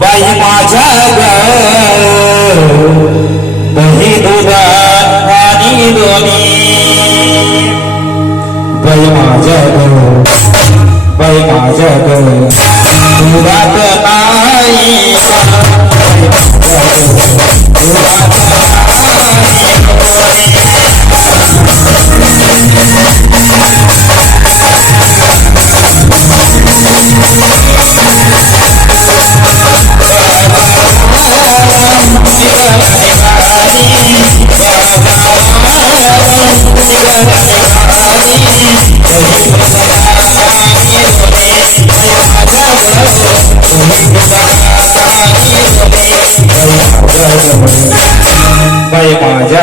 बाई माझ्या ग दही दुधात आणि लोणी. बाई माझ्या बाई माझ्या बाई माझ्या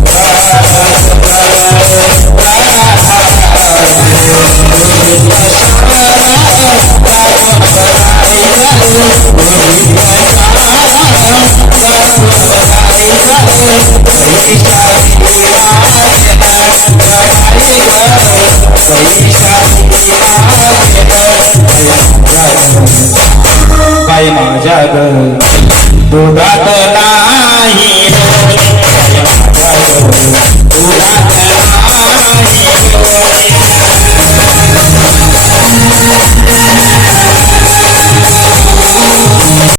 बाई माझ्या ग दुधात नाही.